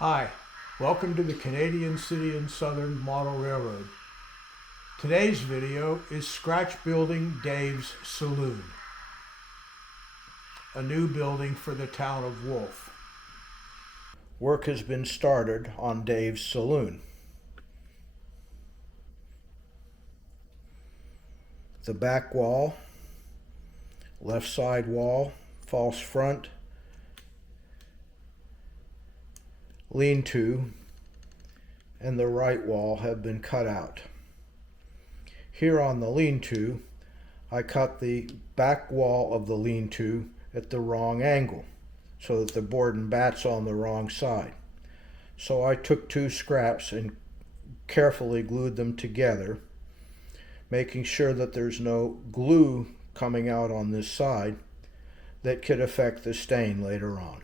Hi, welcome to the Canadian City and Southern Model Railroad. Today's video is Scratch Building Dave's Saloon, a new building for the town of Wolf. Work has been started on Dave's Saloon. The back wall, left side wall, false front, lean-to, and the right wall have been cut out. Here on the lean-to, I cut the back wall of the lean-to at the wrong angle so that the board and bat's on the wrong side. So I took two scraps and carefully glued them together, making sure that there's no glue coming out on this side that could affect the stain later on.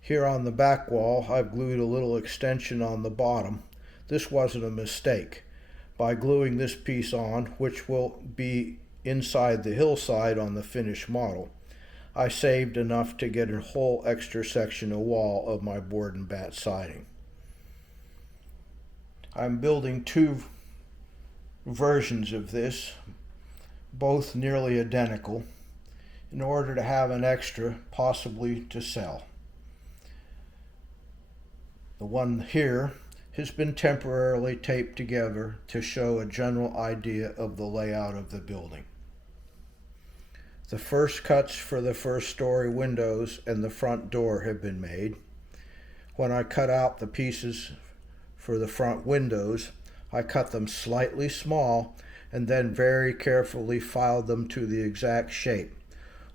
Here on the back wall, I've glued a little extension on the bottom. This wasn't a mistake. By gluing this piece on, which will be inside the hillside on the finished model, I saved enough to get a whole extra section of wall of my board and bat siding. I'm building two versions of this, both nearly identical, in order to have an extra possibly to sell. The one here has been temporarily taped together to show a general idea of the layout of the building. The first cuts for the first story windows and the front door have been made. When I cut out the pieces for the front windows, I cut them slightly small and then very carefully filed them to the exact shape.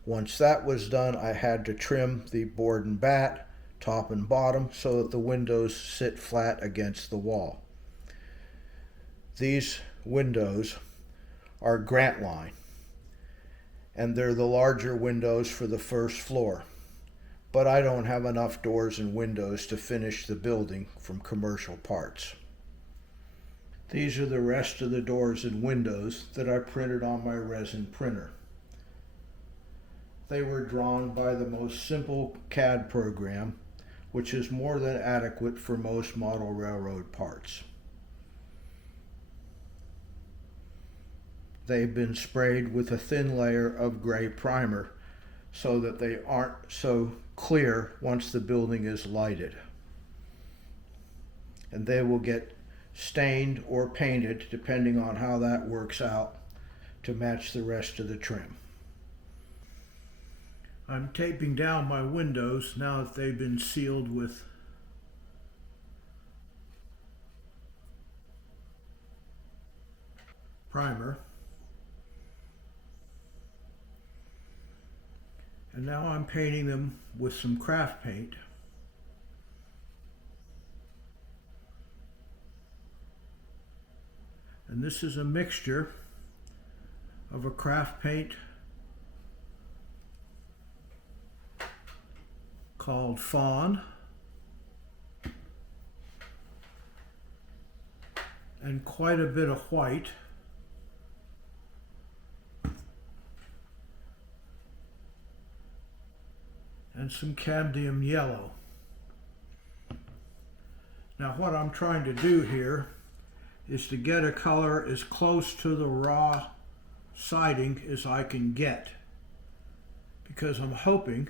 Once that was done, I had to trim the board and bat, top and bottom, so that the windows sit flat against the wall. These windows are Grant Line, and they're the larger windows for the first floor. But I don't have enough doors and windows to finish the building from commercial parts. These are the rest of the doors and windows that I printed on my resin printer. They were drawn by the most simple CAD program, which is more than adequate for most model railroad parts. They've been sprayed with a thin layer of gray primer so that they aren't so clear once the building is lighted. And they will get stained or painted depending on how that works out to match the rest of the trim. I'm taping down my windows now that they've been sealed with primer. And now I'm painting them with some craft paint. And this is a mixture of a craft paint called Fawn and quite a bit of white and some cadmium yellow. Now what I'm trying to do here is to get a color as close to the raw siding as I can get, because I'm hoping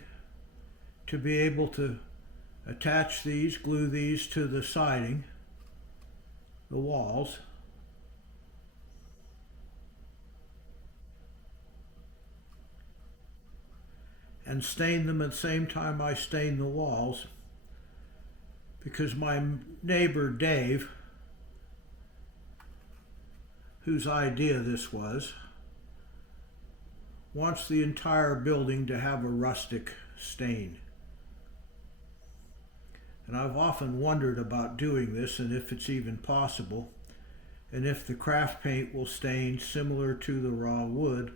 to be able to attach these, glue these to the siding, the walls, and stain them at the same time I stain the walls, because my neighbor Dave, whose idea this was, wants the entire building to have a rustic stain. And I've often wondered about doing this and if it's even possible, and if the craft paint will stain similar to the raw wood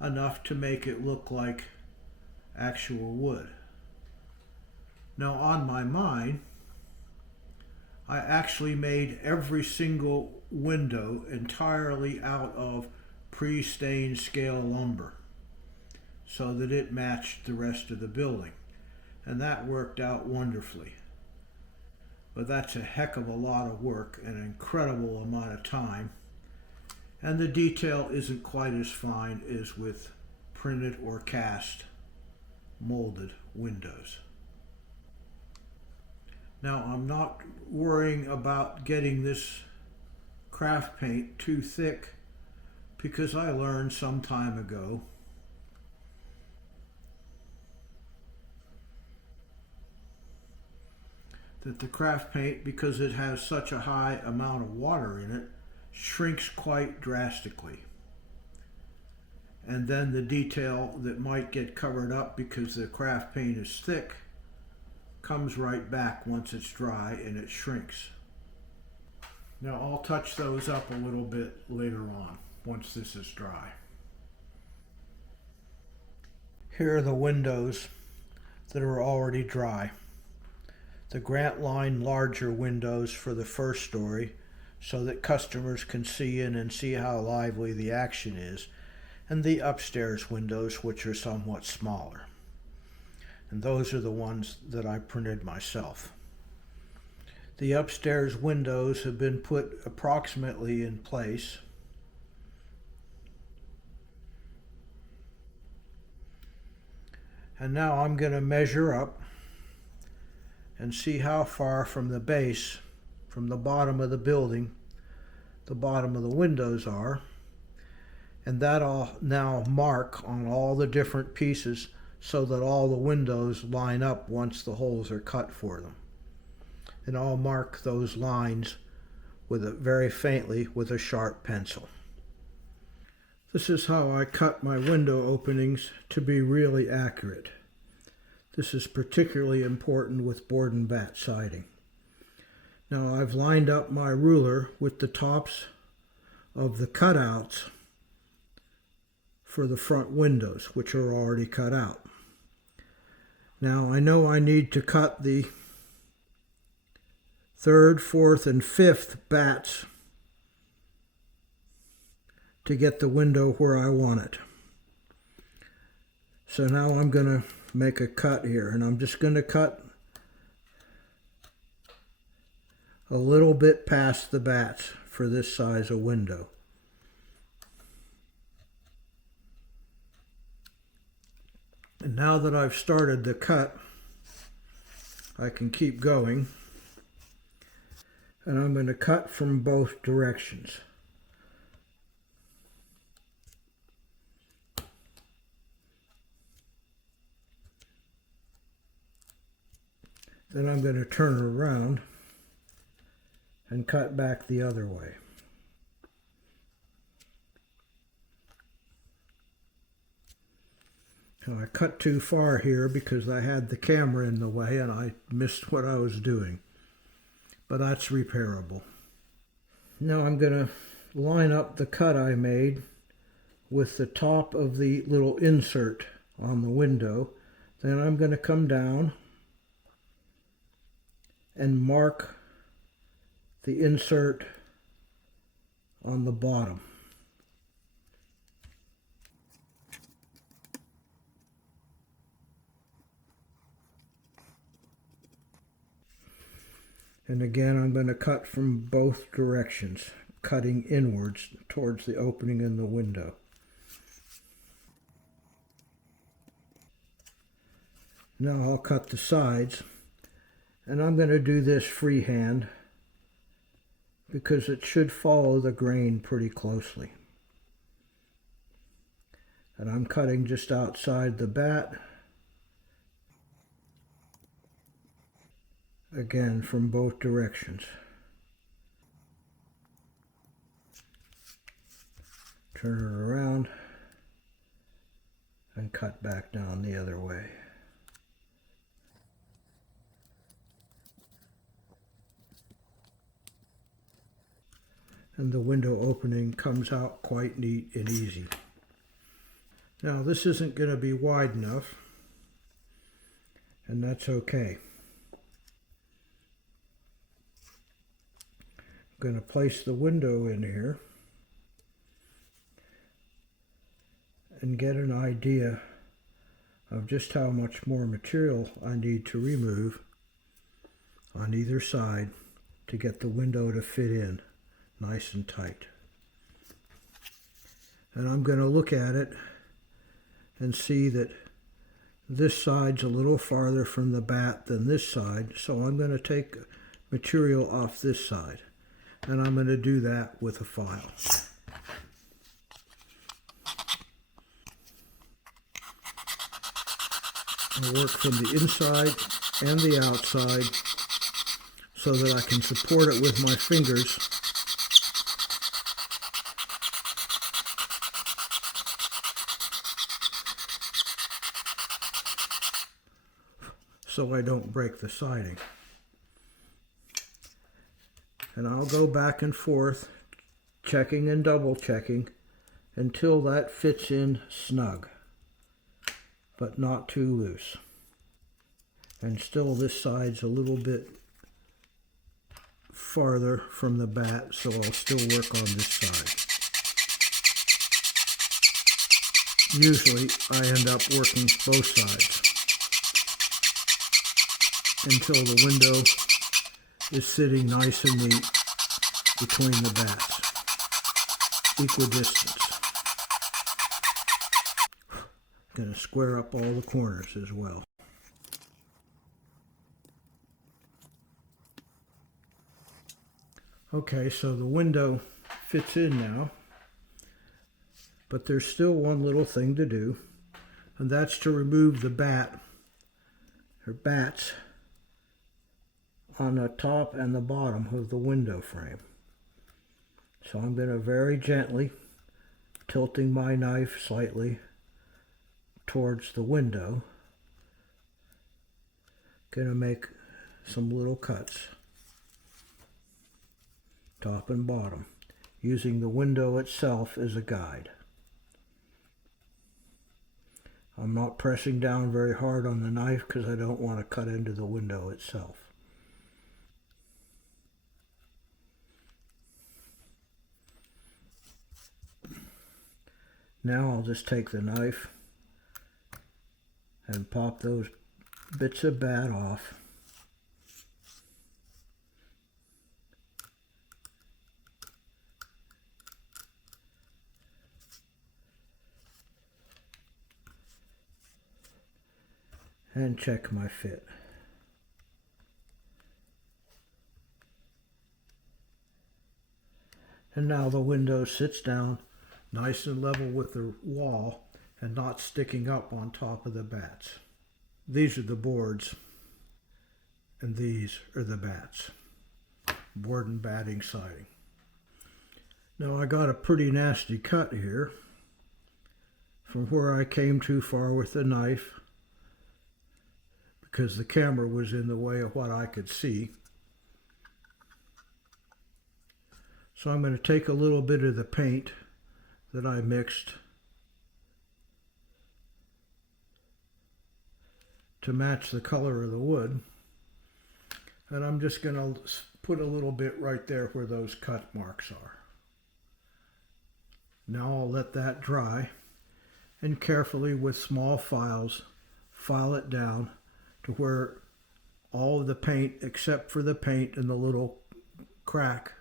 enough to make it look like actual wood. Now on my mind, I actually made every single window entirely out of pre-stained scale lumber so that it matched the rest of the building. And that worked out wonderfully. but that's a heck of a lot of work, an incredible amount of time. And the detail isn't quite as fine as with printed or cast molded windows. Now, I'm not worrying about getting this craft paint too thick because I learned some time ago that the craft paint, because it has such a high amount of water in it, shrinks quite drastically. And then the detail that might get covered up because the craft paint is thick comes right back once it's dry and it shrinks. Now I'll touch those up a little bit later on once this is dry. Here are the windows that are already dry. The Grant Line larger windows for the first story so that customers can see in and see how lively the action is, and the upstairs windows, which are somewhat smaller. And those are the ones that I printed myself. The upstairs windows have been put approximately in place. And now I'm going to measure up and see how far from the base, from the bottom of the building, the bottom of the windows are. And that I'll now mark on all the different pieces so that all the windows line up once the holes are cut for them. And I'll mark those lines with very faintly with a sharp pencil. This is how I cut my window openings to be really accurate. This is particularly important with board and bat siding. Now I've lined up my ruler with the tops of the cutouts for the front windows, which are already cut out. Now I know I need to cut the third, fourth, and fifth bats to get the window where I want it. So now I'm going to make a cut here, and I'm just going to cut a little bit past the bats for this size of window. And now that I've started the cut, I can keep going, and I'm going to cut from both directions. Then I'm going to turn around and cut back the other way. Now I cut too far here because I had the camera in the way and I missed what I was doing. But that's repairable. Now I'm going to line up the cut I made with the top of the little insert on the window. Then I'm going to come down and mark the insert on the bottom. And again, I'm going to cut from both directions, cutting inwards towards the opening in the window. Now I'll cut the sides. And I'm going to do this freehand because it should follow the grain pretty closely. And I'm cutting just outside the bat. Again, from both directions. Turn it around and cut back down the other way. And the window opening comes out quite neat and easy. Now this isn't going to be wide enough, and that's okay. I'm going to place the window in here and get an idea of just how much more material I need to remove on either side to get the window to fit in nice and tight. And I'm going to look at it and see that this side's a little farther from the bat than this side, so I'm going to take material off this side, and I'm going to do that with a file. I work from the inside and the outside so that I can support it with my fingers so I don't break the siding. And I'll go back and forth, checking and double checking until that fits in snug, but not too loose. And still this side's a little bit farther from the bat, so I'll still work on this side. Usually I end up working both sides until the window is sitting nice and neat between the bats, equidistant. Going to square up all the corners as well. Okay, so the window fits in now, but there's still one little thing to do, and that's to remove the bat, or bats, on the top and the bottom of the window frame. So I'm going to very gently, tilting my knife slightly towards the window, going to make some little cuts, top and bottom, using the window itself as a guide. I'm not pressing down very hard on the knife because I don't want to cut into the window itself. Now I'll just take the knife and pop those bits of bat off. And check my fit. And now the window sits down nice and level with the wall and not sticking up on top of the bats. These are the boards and these are the bats. Board and batting siding. Now I got a pretty nasty cut here from where I came too far with the knife because the camera was in the way of what I could see. So I'm going to take a little bit of the paint that I mixed to match the color of the wood, and I'm just going to put a little bit right there where those cut marks are. Now I'll let that dry and carefully with small files file it down to where all of the paint except for the paint and the little crack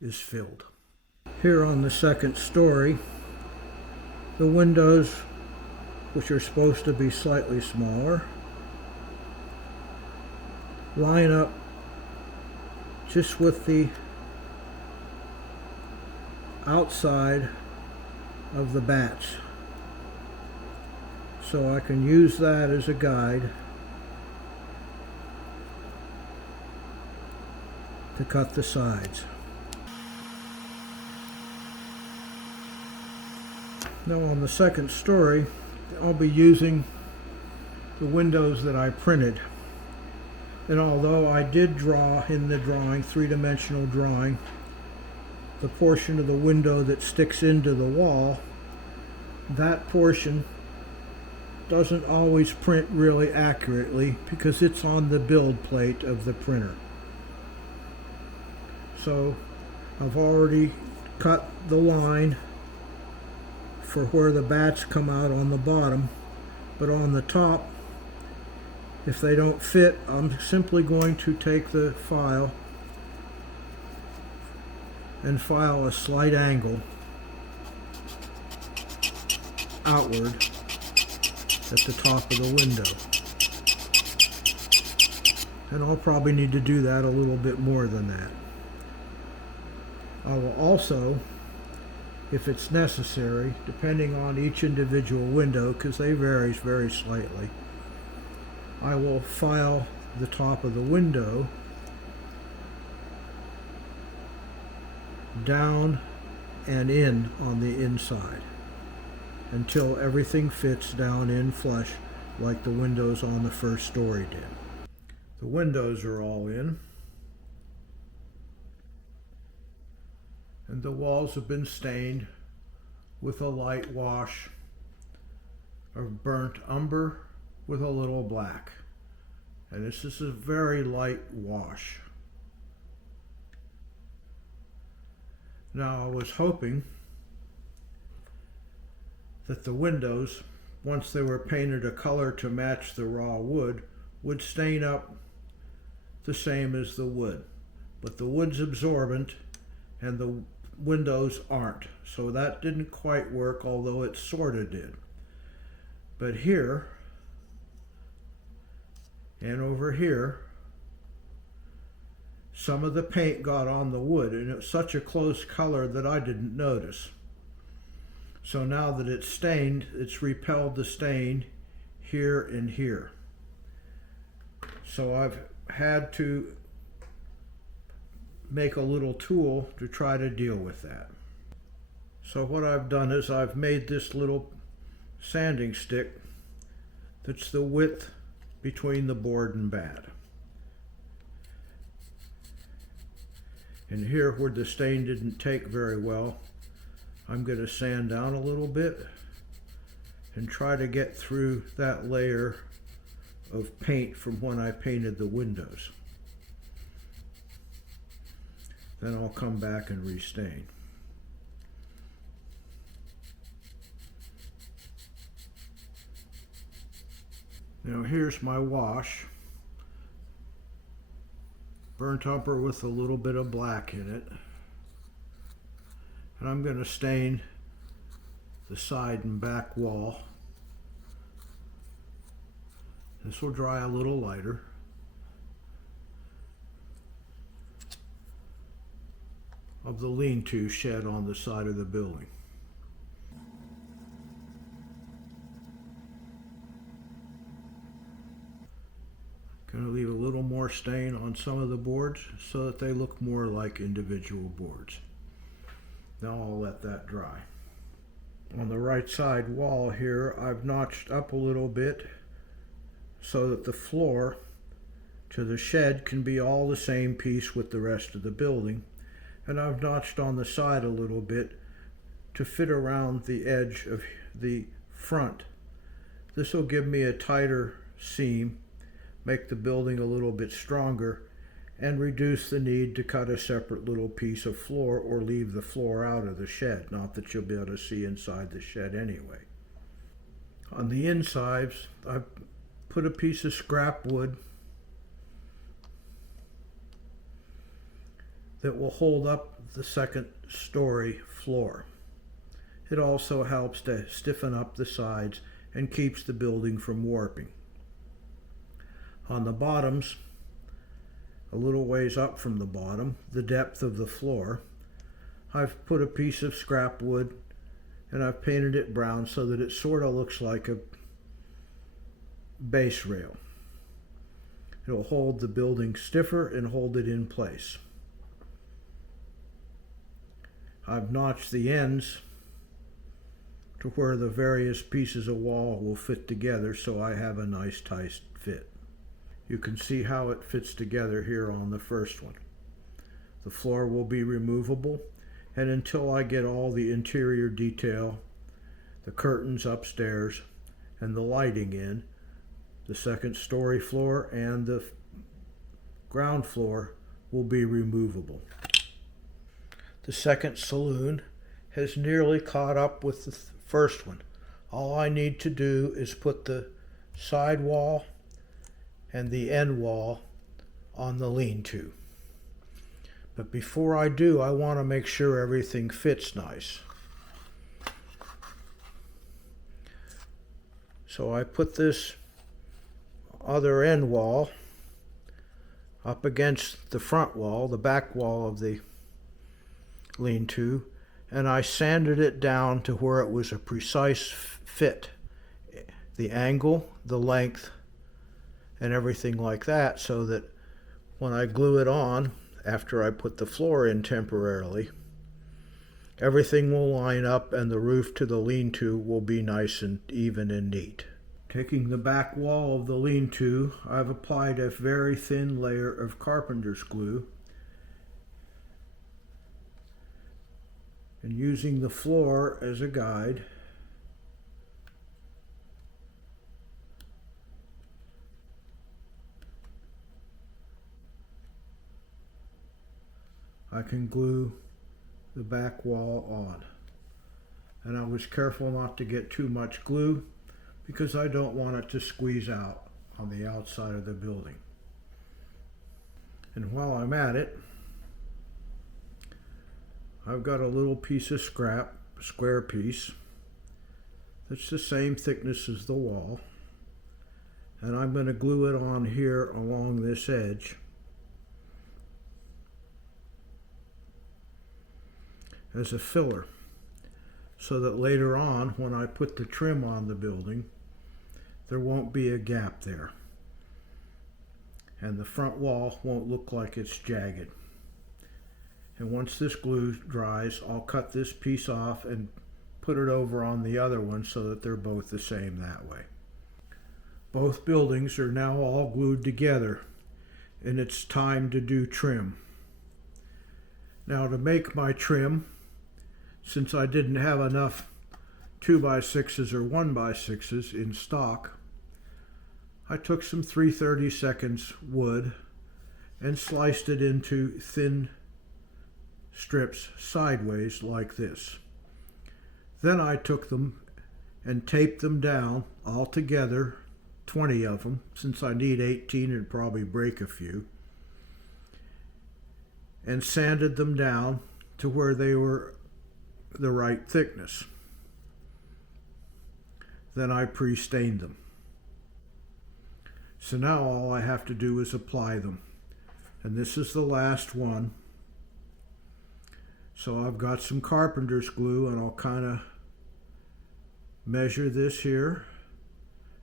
is filled. Here on the second story, the windows, which are supposed to be slightly smaller, line up just with the outside of the bats. So I can use that as a guide to cut the sides. Now on the second story, I'll be using the windows that I printed. And although I did draw in the drawing, three-dimensional drawing, the portion of the window that sticks into the wall, that portion doesn't always print really accurately because it's on the build plate of the printer. So I've already cut the line for where the bats come out on the bottom, but on the top If they don't fit, I'm simply going to take the file and file a slight angle outward at the top of the window. And I'll probably need to do that a little bit more than that. I will also, if it's necessary, depending on each individual window, because they vary very slightly, I will file the top of the window down and in on the inside until everything fits down in flush like the windows on the first story did. The windows are all in, and the walls have been stained with a light wash of burnt umber with a little black. And this is a very light wash. Now I was hoping that the windows, once they were painted a color to match the raw wood, would stain up the same as the wood. But the wood's absorbent and the windows aren't. So that didn't quite work, although it sort of did. But here and over here, some of the paint got on the wood, and it was such a close color that I didn't notice. So now that it's stained, it's repelled the stain here and here. So I've had to make a little tool to try to deal with that. So what I've done is I've made this little sanding stick that's the width between the board and bat. And here where the stain didn't take very well, I'm going to sand down a little bit and try to get through that layer of paint from when I painted the windows. Then I'll come back and restain. Now here's my wash. Burnt umber with a little bit of black in it. And I'm going to stain the side and back wall. This will dry a little lighter. Of the lean-to shed on the side of the building. Going to leave a little more stain on some of the boards so that they look more like individual boards. Now I'll let that dry. On the right side wall here, I've notched up a little bit so that the floor to the shed can be all the same piece with the rest of the building. And I've notched on the side a little bit to fit around the edge of the front. This will give me a tighter seam, make the building a little bit stronger, and reduce the need to cut a separate little piece of floor or leave the floor out of the shed. Not that you'll be able to see inside the shed anyway. On the insides, I've put a piece of scrap wood that will hold up the second story floor. It also helps to stiffen up the sides and keeps the building from warping. On the bottoms, a little ways up from the bottom, the depth of the floor, I've put a piece of scrap wood and I've painted it brown so that it sort of looks like a base rail. It'll hold the building stiffer and hold it in place. I've notched the ends to where the various pieces of wall will fit together so I have a nice tight fit. You can see how it fits together here on the first one. The floor will be removable, and until I get all the interior detail, the curtains upstairs, and the lighting in, the second story floor and the ground floor will be removable. The second saloon has nearly caught up with the first one. All I need to do is put the side wall and the end wall on the lean-to. But before I do, I want to make sure everything fits nice. So I put this other end wall up against the front wall, the back wall of the lean-to, and I sanded it down to where it was a precise fit. The angle, the length, and everything like that, so that when I glue it on, after I put the floor in temporarily, everything will line up and the roof to the lean-to will be nice and even and neat. Taking the back wall of the lean-to, I've applied a very thin layer of carpenter's glue, and using the floor as a guide, I can glue the back wall on. And I was careful not to get too much glue because I don't want it to squeeze out on the outside of the building. And while I'm at it, I've got a little piece of scrap, square piece, that's the same thickness as the wall, and I'm going to glue it on here along this edge. As a filler, so that later on when I put the trim on the building, there won't be a gap there and the front wall won't look like it's jagged. And once this glue dries, I'll cut this piece off and put it over on the other one so that they're both the same that way. Both buildings are now all glued together and it's time to do trim. Now to make my trim, since I didn't have enough 2x6s or 1x6s in stock, I took some 3/32 wood and sliced it into thin strips sideways like this. Then I took them and taped them down all together, 20 of them, since I need 18 and probably break a few, and sanded them down to where they were the right thickness. Then I pre-stained them. So now all I have to do is apply them. And this is the last one. So I've got some carpenter's glue and I'll kind of measure this here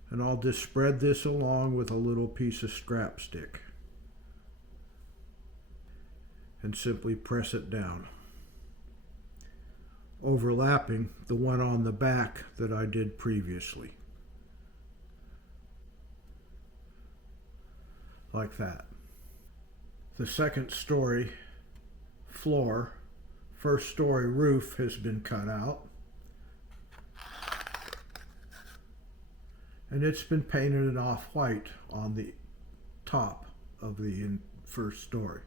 and I'll just spread this along with a little piece of scrap stick and simply press it down, overlapping the one on the back that I did previously. Like that. The second story floor, first story roof has been cut out. And it's been painted an off-white on the top of the first story.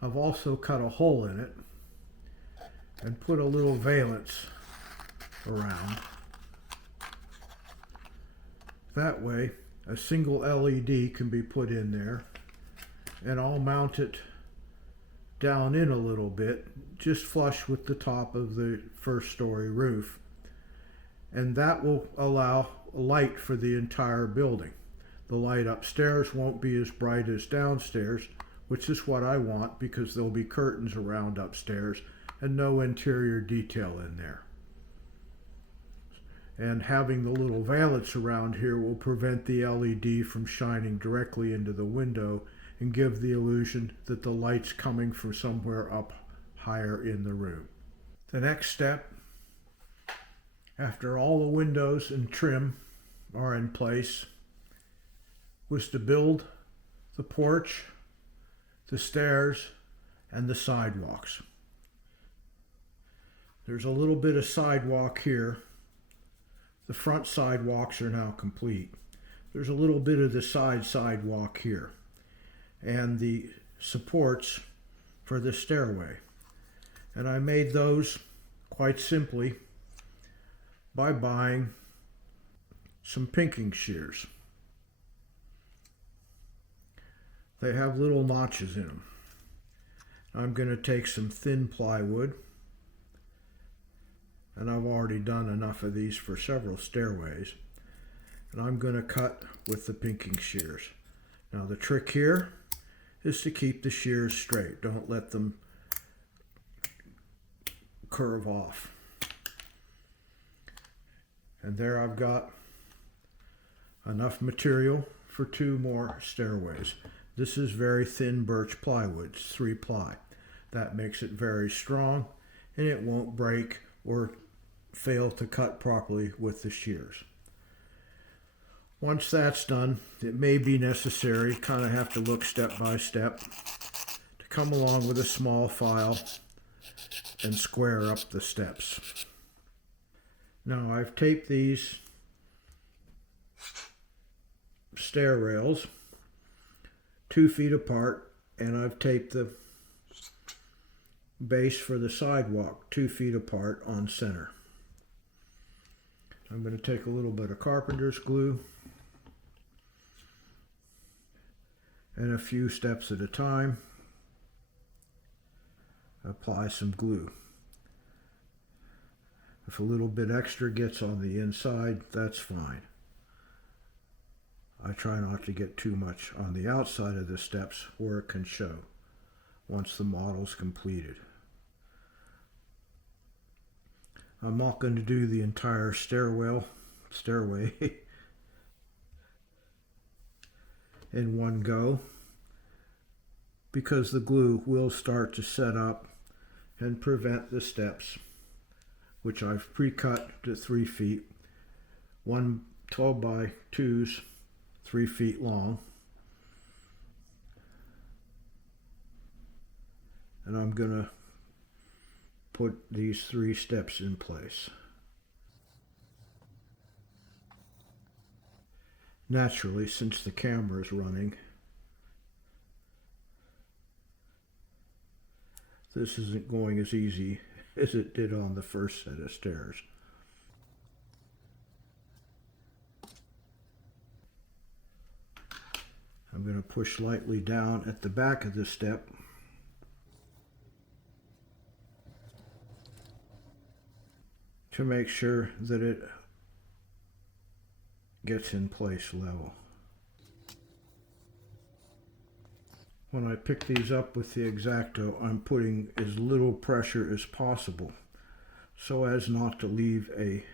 I've also cut a hole in it and put a little valance around. That way a single LED can be put in there, and I'll mount it down in a little bit, just flush with the top of the first story roof, and that will allow light for the entire building. The light upstairs won't be as bright as downstairs, which is what I want because there'll be curtains around upstairs and no interior detail in there. And having the little valance around here will prevent the LED from shining directly into the window and give the illusion that the light's coming from somewhere up higher in the room. The next step, after all the windows and trim are in place, was to build the porch, the stairs, and the sidewalks. There's a little bit of sidewalk here. The front sidewalks are now complete. There's a little bit of the side sidewalk here, and the supports for the stairway. And I made those quite simply by buying some pinking shears. They have little notches in them. I'm going to take some thin plywood, and I've already done enough of these for several stairways, and I'm going to cut with the pinking shears. Now the trick here is to keep the shears straight. Don't let them curve off. And there I've got enough material for 2 more stairways. This is very thin birch plywood, it's 3 ply. That makes it very strong, and it won't break or fail to cut properly with the shears. Once that's done, it may be necessary, kind of have to look step by step, to come along with a small file and square up the steps. Now I've taped these stair rails 2 feet apart, and I've taped the base for the sidewalk 2 feet apart on center. I'm going to take a little bit of carpenter's glue, and a few steps at a time apply some glue. If a little bit extra gets on the inside, that's fine. I try not to get too much on the outside of the steps where it can show once the model's completed. I'm not going to do the entire stairway in one go, because the glue will start to set up and prevent the steps, which I've pre-cut to 3 feet, 1 12 by 2s 3 feet long, and I'm going to put these 3 steps in place. Naturally, since the camera is running, this isn't going as easy as it did on the first set of stairs. I'm going to push lightly down at the back of the step to make sure that it gets in place level. When I pick these up with the X-Acto, I'm putting as little pressure as possible so as not to leave a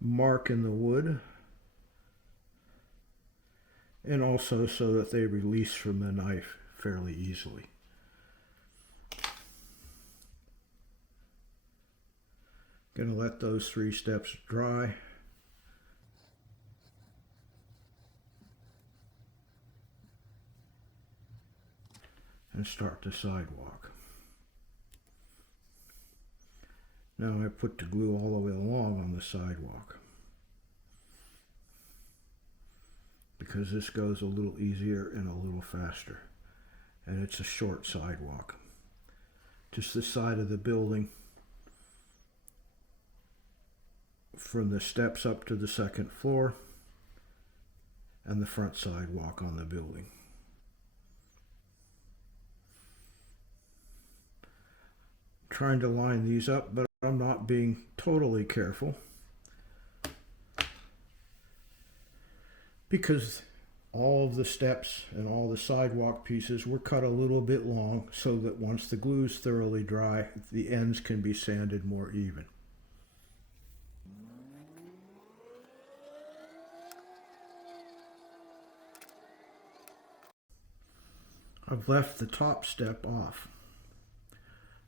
mark in the wood, and also so that they release from the knife fairly easily. Going to let those 3 steps dry. And start the sidewalk. Now I put the glue all the way along on the sidewalk, because this goes a little easier and a little faster, and it's a short sidewalk. Just the side of the building from the steps up to the 2nd floor, and the front sidewalk on the building. Trying to line these up, but I'm not being totally careful, because all of the steps and all the sidewalk pieces were cut a little bit long, so that once the glue is thoroughly dry, the ends can be sanded more even. I've left the top step off.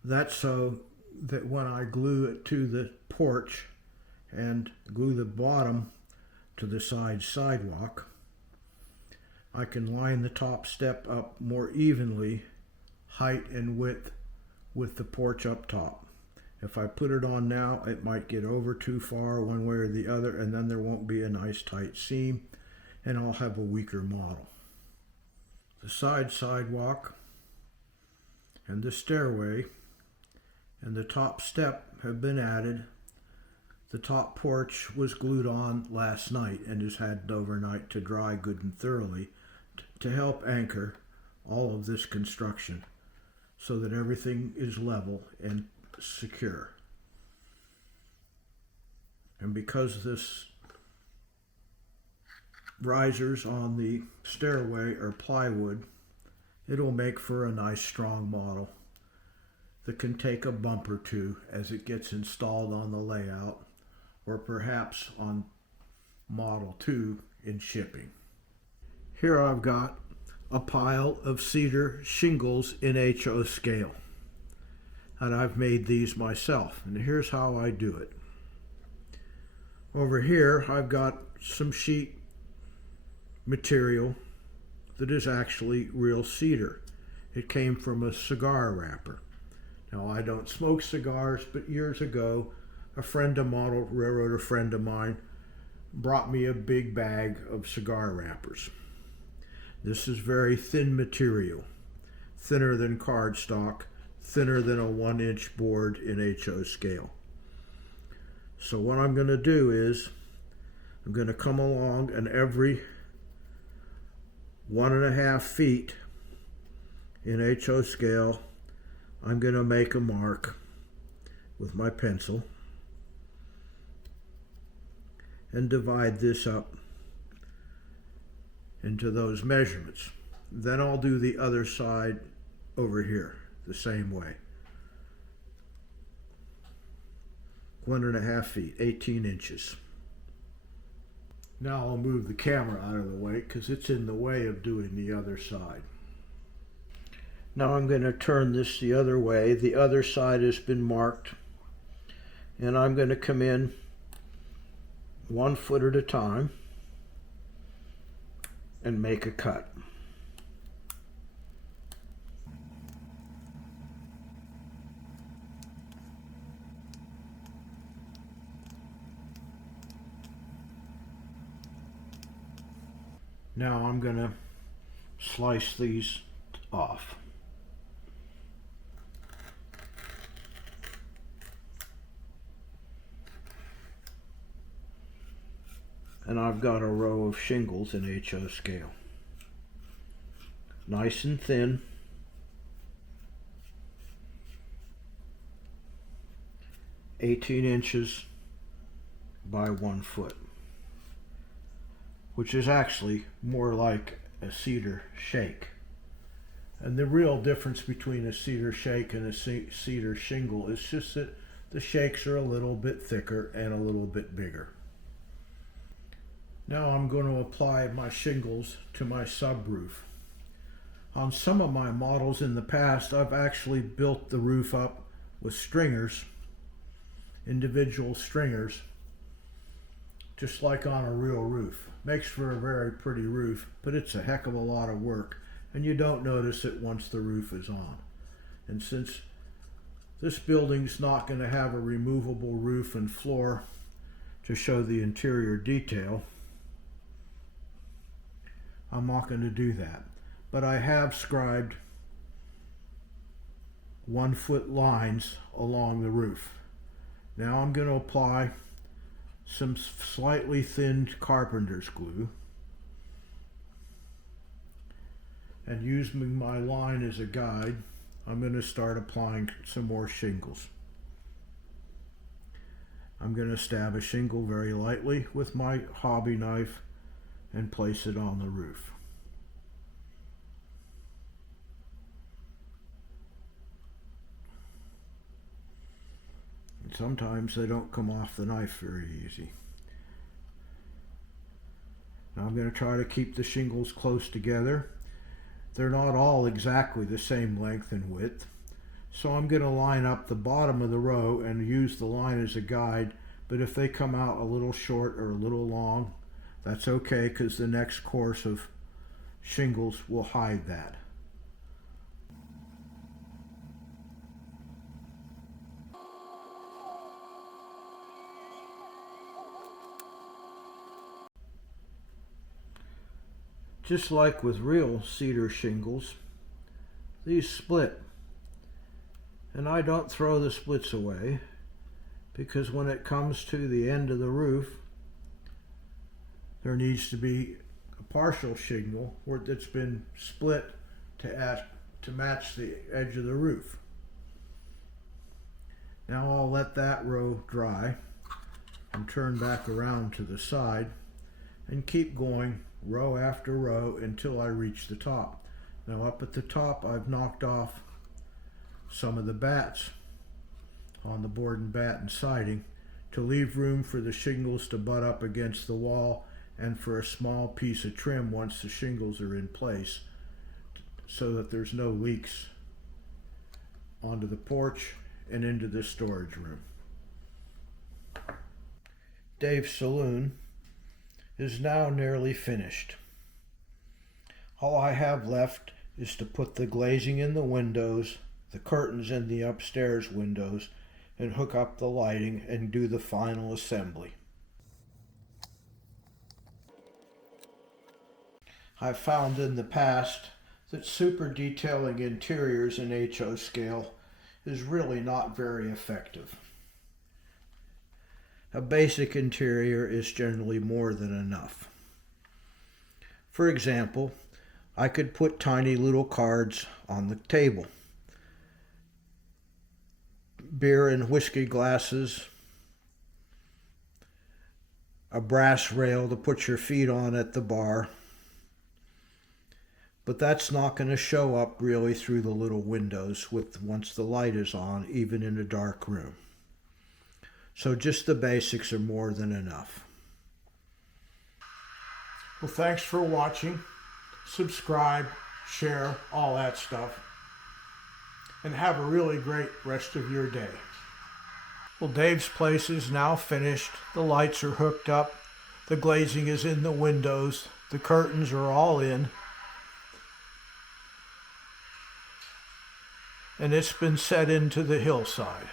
That's so that when I glue it to the porch and glue the bottom to the sidewalk, I can line the top step up more evenly, height and width, with the porch up top. If I put it on now, it might get over too far one way or the other, and then there won't be a nice tight seam, and I'll have a weaker model. The sidewalk and the stairway and the top step have been added. The top porch was glued on last night and has had overnight to dry good and thoroughly to help anchor all of this construction so that everything is level and secure. And because this risers on the stairway are plywood, it will make for a nice strong model that can take a bump or two as it gets installed on the layout, or perhaps on Model 2 in shipping. Here I've got a pile of cedar shingles in HO scale, and I've made these myself, and here's how I do it. Over here I've got some sheet material that is actually real cedar. It came from a cigar wrapper. Now, I don't smoke cigars, but years ago a friend of model railroad, a friend of mine, brought me a big bag of cigar wrappers. This is very thin material, thinner than cardstock, thinner than a 1-inch board in HO scale. So what I'm going to do is I'm going to come along, and every 1.5 feet in HO scale, I'm going to make a mark with my pencil and divide this up into those measurements. Then I'll do the other side over here the same way. 1.5 feet, 18 inches. Now I'll move the camera out of the way because it's in the way of doing the other side. Now I'm going to turn this the other way. The other side has been marked, and I'm going to come in 1 foot at a time and make a cut. Now I'm going to slice these off. And I've got a row of shingles in HO scale. Nice and thin. (18 inches by 1 foot, which is actually more like a cedar shake. And the real difference between a cedar shake and a cedar shingle is just that the shakes are a little bit thicker and a little bit bigger. Now I'm going to apply my shingles to my subroof. On some of my models in the past, I've actually built the roof up with stringers, individual stringers, just like on a real roof. Makes for a very pretty roof, but it's a heck of a lot of work, and you don't notice it once the roof is on. And since this building's not going to have a removable roof and floor to show the interior detail, I'm not going to do that. But I have scribed 1 foot lines along the roof. Now I'm going to apply some slightly thinned carpenter's glue and using my line as a guide, I'm going to start applying some more shingles. I'm going to stab a shingle very lightly with my hobby knife and place it on the roof. And sometimes they don't come off the knife very easy. Now I'm going to try to keep the shingles close together. They're not all exactly the same length and width, so I'm going to line up the bottom of the row and use the line as a guide, but if they come out a little short or a little long, that's okay, because the next course of shingles will hide that. Just like with real cedar shingles, these split. And I don't throw the splits away, because when it comes to the end of the roof, there needs to be a partial shingle where it's been split to match the edge of the roof. Now I'll let that row dry and turn back around to the side and keep going row after row until I reach the top. Now up at the top I've knocked off some of the bats on the board and batten siding to leave room for the shingles to butt up against the wall and for a small piece of trim once the shingles are in place so that there's no leaks onto the porch and into the storage room. Dave's Saloon is now nearly finished. All I have left is to put the glazing in the windows, the curtains in the upstairs windows, and hook up the lighting and do the final assembly. I've found in the past that super detailing interiors in HO scale is really not very effective. A basic interior is generally more than enough. For example, I could put tiny little cards on the table. Beer and whiskey glasses, a brass rail to put your feet on at the bar, but that's not going to show up really through the little windows once the light is on, even in a dark room. So just the basics are more than enough. Well, thanks for watching. Subscribe, share, all that stuff. And have a really great rest of your day. Well, Dave's place is now finished. The lights are hooked up. The glazing is in the windows. The curtains are all in. And it's been set into the hillside.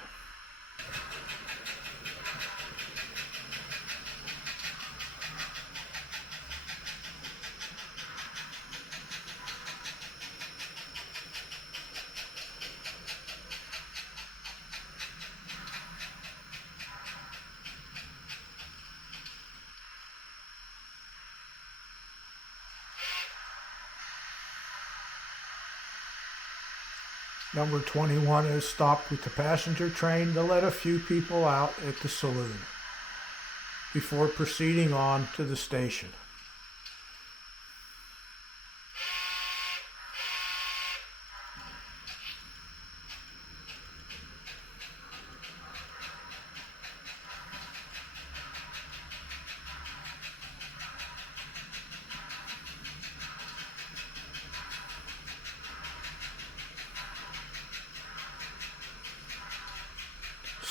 Number 21 has stopped with the passenger train to let a few people out at the saloon before proceeding on to the station.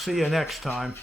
See you next time.